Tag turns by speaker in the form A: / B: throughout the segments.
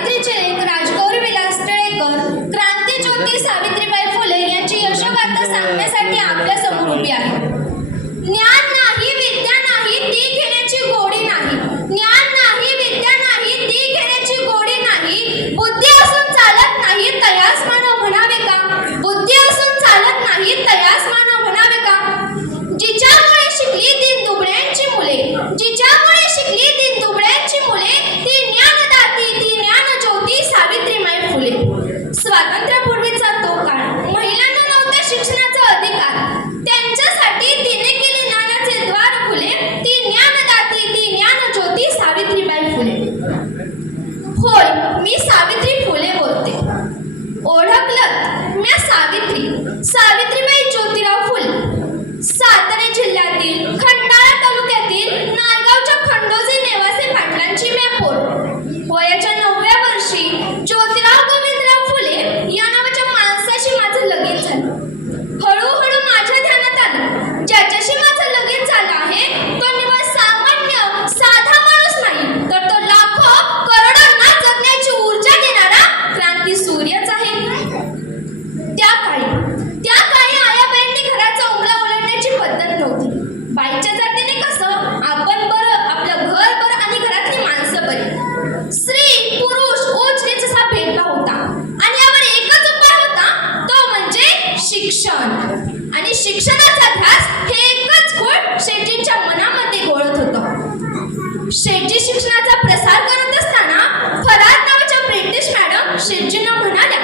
A: राजगौर विलास टिळेकर क्रांतीज्योती सावित्रीबाई फुले यांची यशोगाथा सांगण्यासाठी आपल्यासमोर उभी आहे ज्ञान नाही प्रसार करत असताना नावाच्या ब्रिटिश मॅडम म्हणाल्या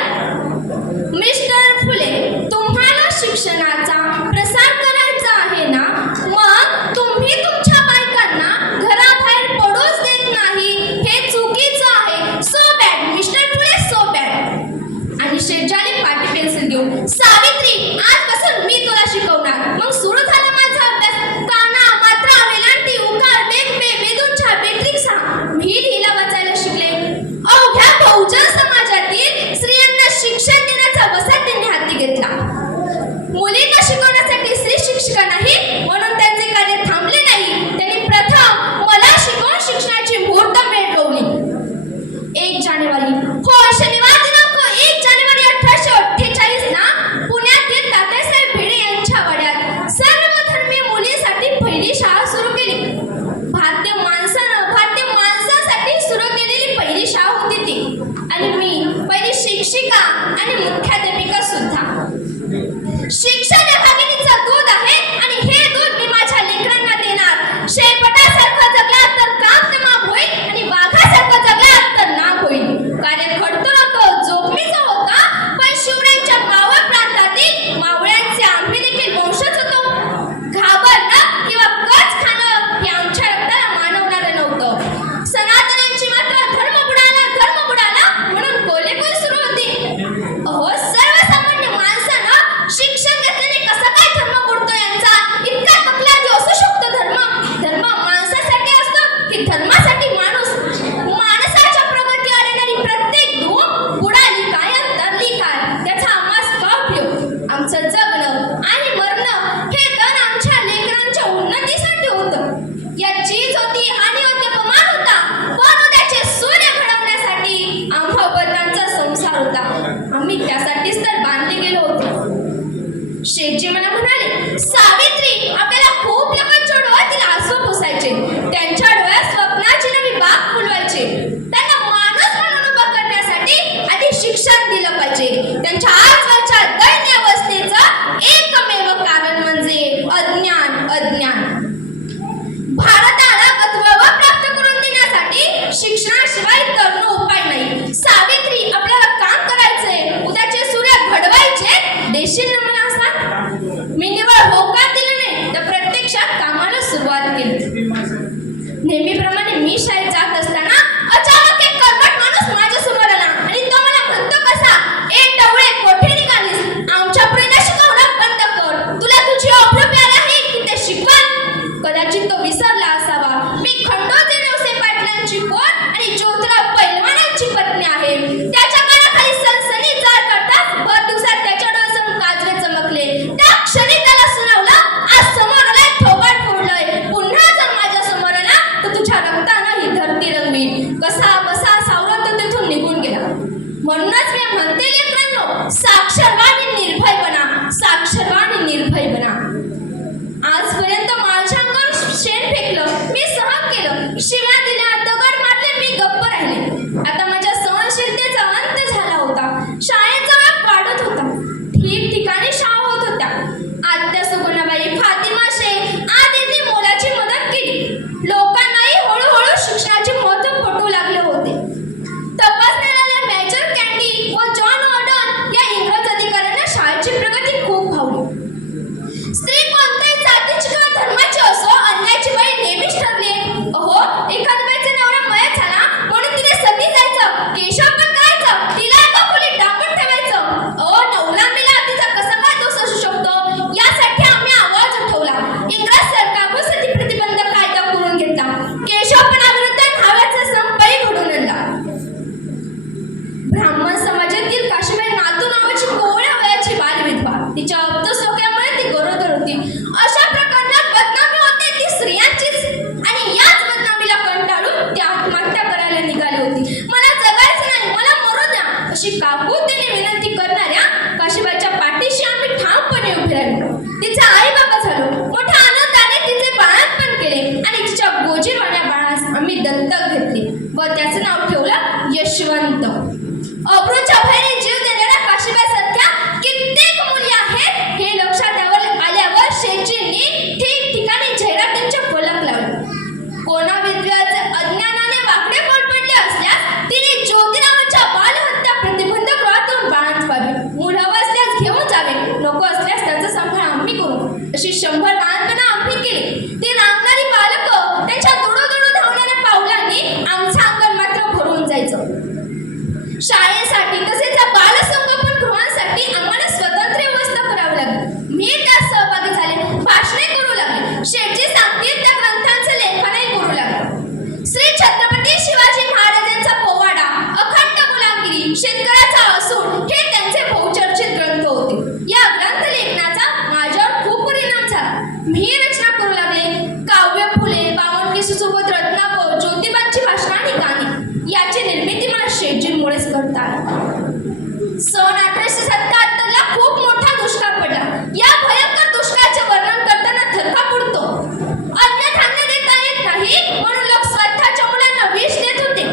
A: मिस्टर फुले तुम्हाला शिक्षणाचा प्रसार करायचा आहे ना? मग तुम्ही तुमच्या बायकांना घराबाहेर पडूच देत नाही. हे चुकीचं आहे. So bad mister Phule so bad आणि शेजारी पाटी पेन्सिल घेऊन सावित्री आज মিশায় যাতা momento होतं अब्रूच्या भयाने जीव देणाऱ्या काशीबाई सारख्या कित्येक मुली आहेत. हे लक्षात यावर आल्यावर शेटजींनी ठिकठिकाणी जाहिरातींचे फलक लावले. कोणा विद्याचे अज्ञानाने वाकडे बोल पडले असल्यास तिने ज्योतिरावांच्या बालहत्या प्रतिबंध गृहातून बाळंत व्हावे मुलं हवं असल्यास घेऊन जावे. नको असल्यास त्याचा सांभाळ आम्ही करू. अशी शंभर सन अठराशे सत्याहत्तरला खूप मोठा दुष्काळ पडला. या भयंकर दुष्काळाचे वर्णन करताना थरका पडतो. अन्न धान्य देता येत नाही म्हणून लोक स्वतःच्या मुलांना विष देत होते.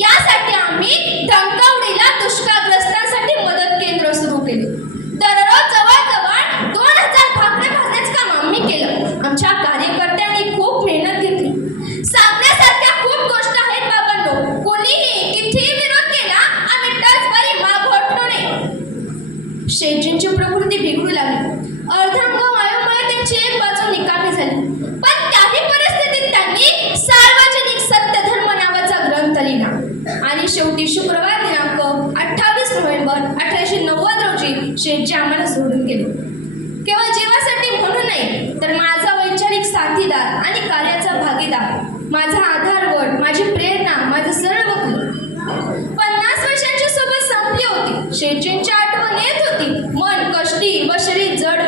A: यासाठी आम्ही धंकावडीला दुष्काळग्रस्तांसाठी मदत केंद्र सुरू केले. दररोज जवळजवळ दोन हजार भाकरे भाजण्याचं काम आम्ही केलं. आमच्या आणि शुक्रवार दिनांक अठ्ठावीस नोव्हेंबर अठराशे नव्वद रोजी शेठजी आम्हाला सोडून गेले. केवळ जीवासाठी म्हणून नाही तर माझा वैचारिक साथीदार आणि कार्याचा भागीदार माझा आधारवड माझी प्रेरणा माझं सर्व पन्नास वर्षांची सोबत संपली होती. शेठजींची आठवण येत होती. मन कष्टी व शरीर जड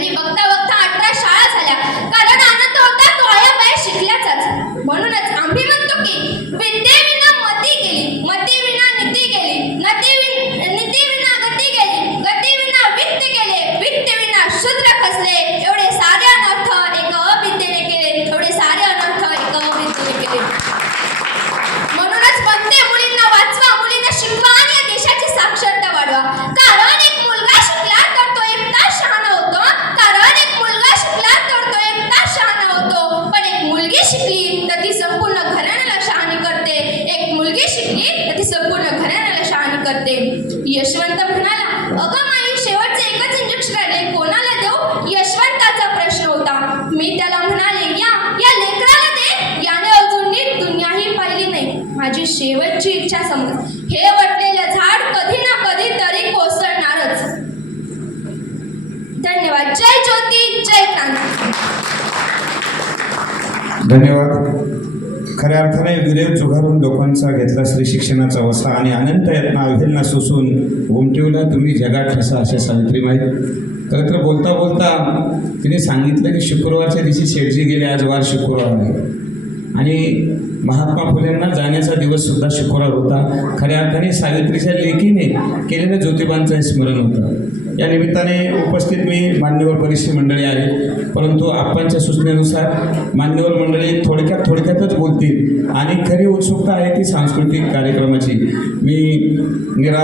A: आणि बघता यशवंत म्हणाला अगं माई शेवटचे एकच इंजेक्शन राहिले कोणाला देऊ? यशवंताचा प्रश्न होता. मी त्याला म्हणाले या या लेकराला दे. याने अजून नीट दुनियाही पाहिली नाही. माझी शेवटची इच्छा समज. हे वटलेलं झाड कधी ना कधी तरी कोसळणारच. धन्यवाद. जय ज्योती जय क्रांती.
B: धन्यवाद. खऱ्या अर्थाने विरेव जुगारून लोकांचा घेतला श्री शिक्षणाचा वसा आणि अनंत यत्न अभिन्न सोसून उमटवला तुम्ही जगात ठसा असे माहीत खरं तर बोलता बोलता तिने सांगितलं की शुक्रवारच्या दिवशी शेटजी गेले. आज वार शुक्रवार आहे. आणि महात्मा फुलेंना जाण्याचा दिवस सुद्धा शुक्रवार होता. खऱ्या अर्थाने सावित्रीच्या लेखीने केलेलं ज्योतिबांचं हे स्मरण होतं. या निमित्ताने उपस्थित मी मान्यवर परिषद मंडळी आहे. परंतु आपणच्या सूचनेनुसार मान्यवर मंडळी थोडक्यात थोडक्यातच बोलतील. आणि खरी उत्सुकता आहे ती सांस्कृतिक कार्यक्रमाची. मी निरा